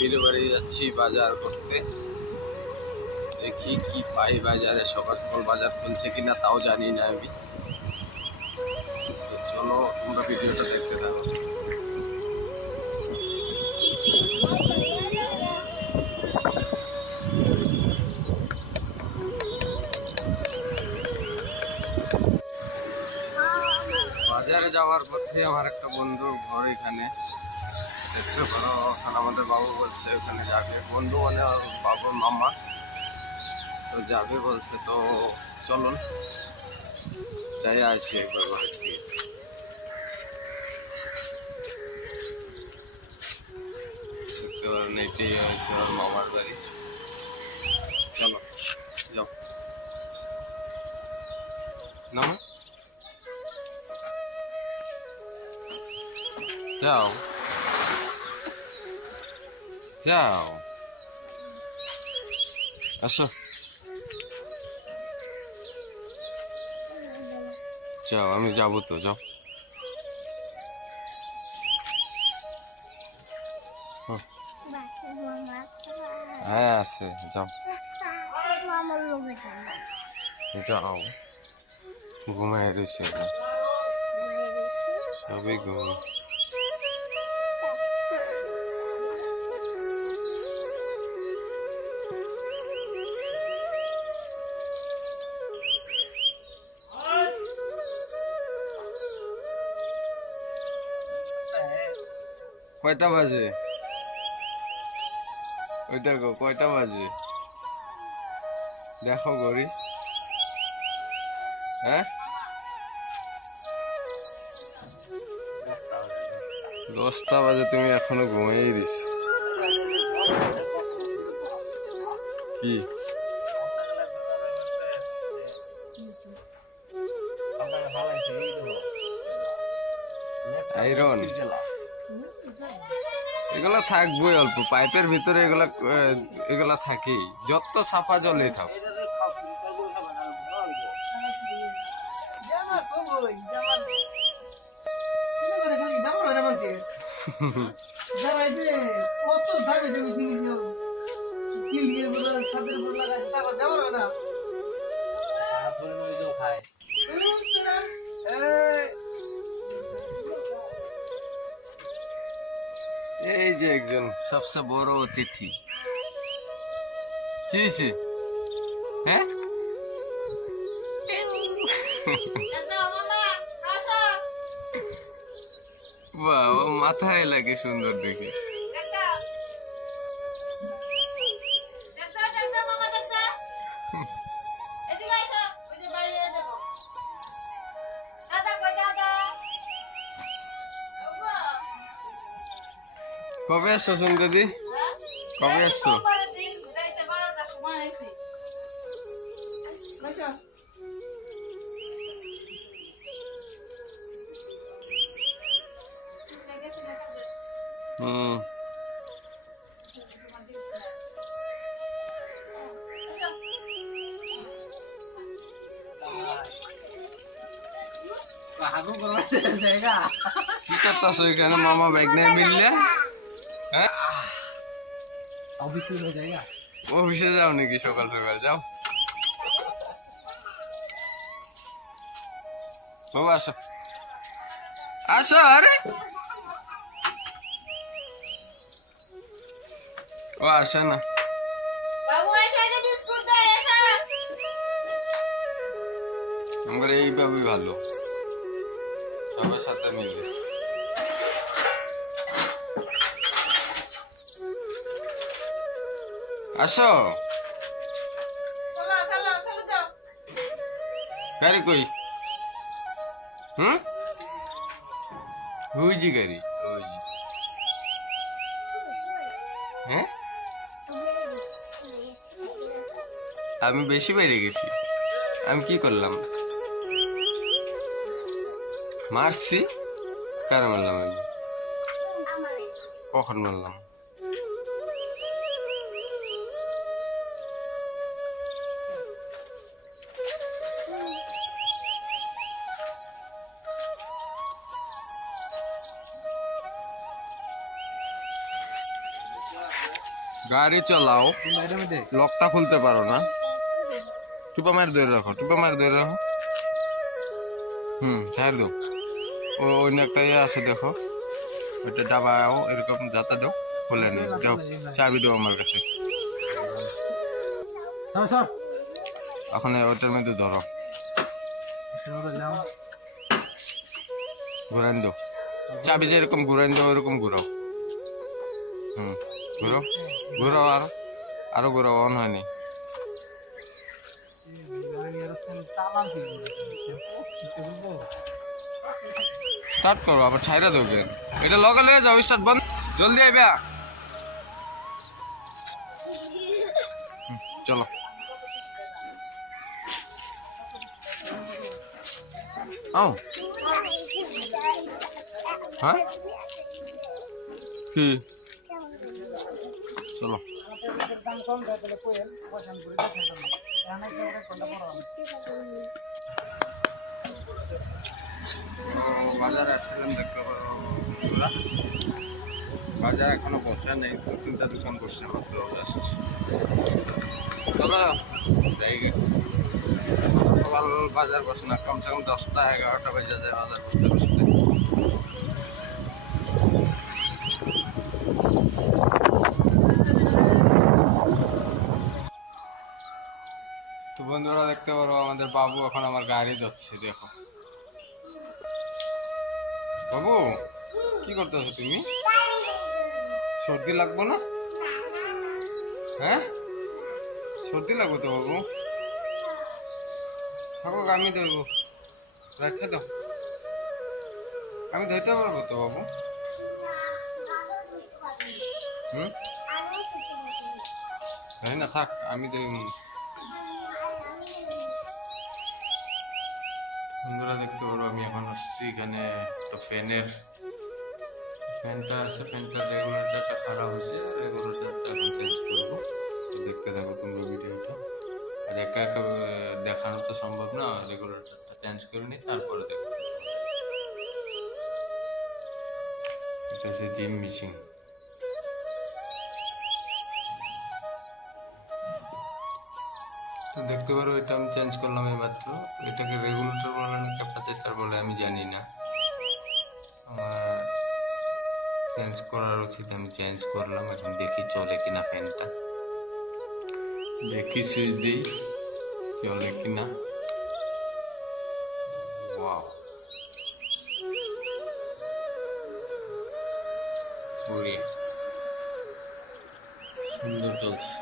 পীর বাড়ি যাচ্ছি বাজার করতে। দেখি কি পাই বাজারে, সকাল সকাল বাজার খুলছে কিনা তাও জানি না আমি। তো চলো তোমরা ভিডিওটা দেখতে থাকো। বাজারে যাওয়ার পথে আমার একটা বন্ধুর ঘর এখানে দেখতে পারো। ওখানে আমাদের বাবু বলছে ওখানে যাবে, বন্ধু মানে বাবুর মামা, তো যাবে বলছে। তো চলুন যাই আসি একবার বাড়ি থেকে। দেখতে পারেন এটাই হয়েছে ওর মামার বাড়ি। চলো যাও নামো, যাও যাও, আসো যাও, আমি যাবো তো, যাও। হ্যাঁ আছে, যাও যাও। ঘুমাই রয়েছে সবই ঘুমাই। কয়টা বাজে ওইটা গো, কয়টা বাজে দেখো গড়ি। হ্যাঁ 10টা বাজে, তুমি এখনো ঘুমিয়েই দিস। কি আয়রন এগুলা থাকবোই অল্প, পাইপের ভিতরে এগুলা এগুলা থাকেই, যত সাফা জলে থাক। এই যে একজন সবচেয়ে বড় অতিথি। কি হয়েছে? হ্যাঁ বাহ, ও মাথায় লাগে সুন্দর দেখে। কবে আসছো শুন দিদি, কবে আসছো? হুম কি করতেছো এখানে মামা ব্যাগ নিয়ে মিললে? হ্যাঁ অফিসে যাও নাকি সকাল সকাল? যাও বাবু, আসো আসো। আরে ও আসে না, আমার এইভাবেই ভালো, সবার সাথে মিলে। আসো গাড়ি কই? হুম ওই যে গাড়ি, ওই যে। হ্যাঁ আমি বেশি বাইরে গেছি, আমি কি করলাম? মারছি? কার মারলাম আমি? কখন মারলাম? গাড়ি চালাও, লকটা খুলতে পারো না। টুপা মার ধরে রাখো, টুপা মার ধরে রাখো। ছাড় দাও। অন্য একটা ইয়ে আছে দেখো, ওইটা ডাবাও এরকম যাতা দাও, খুলে নি দাও, চাবি দাও আমার কাছে। এখন ওইটার মধ্যে ধরো, ঘুরান দাও, চাবি যে এরকম ঘুরান দাও এরকম ঘুরাও। ঘুরাও, ঘুরাও, আরো ঘুরাও, অন হয়নি। স্টার্ট করো, আবার ছাইরা দাও কেন? এটা লগে লয়ে যাও, স্টার্ট বন্ধ, জলদি আইবা। চলো। আও হ্যাঁ কি চলো। বাজারে আসছিলাম, দেখতে পারো বাজার এখনো বসে নেই, দু তিনটা দোকান বসছে মাত্র আসছে। চলো সকাল বাজার বসে না, কমসে কম 10টা 11টা বেজে যায় বাজার বসতে বসতে। তো বন্ধুরা দেখতে পারো আমাদের বাবু এখন আমার গাড়ি ধরছে, দেখো। বাবু কি করতেছো তুমি? সর্দি লাগবো না? হ্যাঁ সর্দি লাগবে তো বাবু, থাকুক আমি ধরবো, রেখে দাও, আমি ধরতে পারবো তো বাবু। তাই না, থাক আমি বন্ধুরা দেখতে পারো আমি এখন আসছি এখানে। তো ফ্যানটা আছে, ফ্যানটার রেগুলেটরটা খারাপ হয়েছে, রেগুলেটরটা এখন চেঞ্জ করবো। তো দেখতে থাকো তোমরা ভিডিওটা, আর একা একা দেখানো তো সম্ভব না, রেগুলেটরটা চেঞ্জ করে নিই তারপরে দেখতে। এটা হচ্ছে জিম মেশিন। তো দেখতে পারো এটা আমি চেঞ্জ করলাম এইমাত্র। এটাকে রেগুলেটর বলে না ক্যাপাসিটর বলে আমি জানি না, আমার চেঞ্জ করার উচিত, আমি চেঞ্জ করলাম। এখন দেখি চলে কিনা ফ্যানটা, দেখি সুইচ দিই চলে কিনা। ওয়াও, সুন্দর চলছে।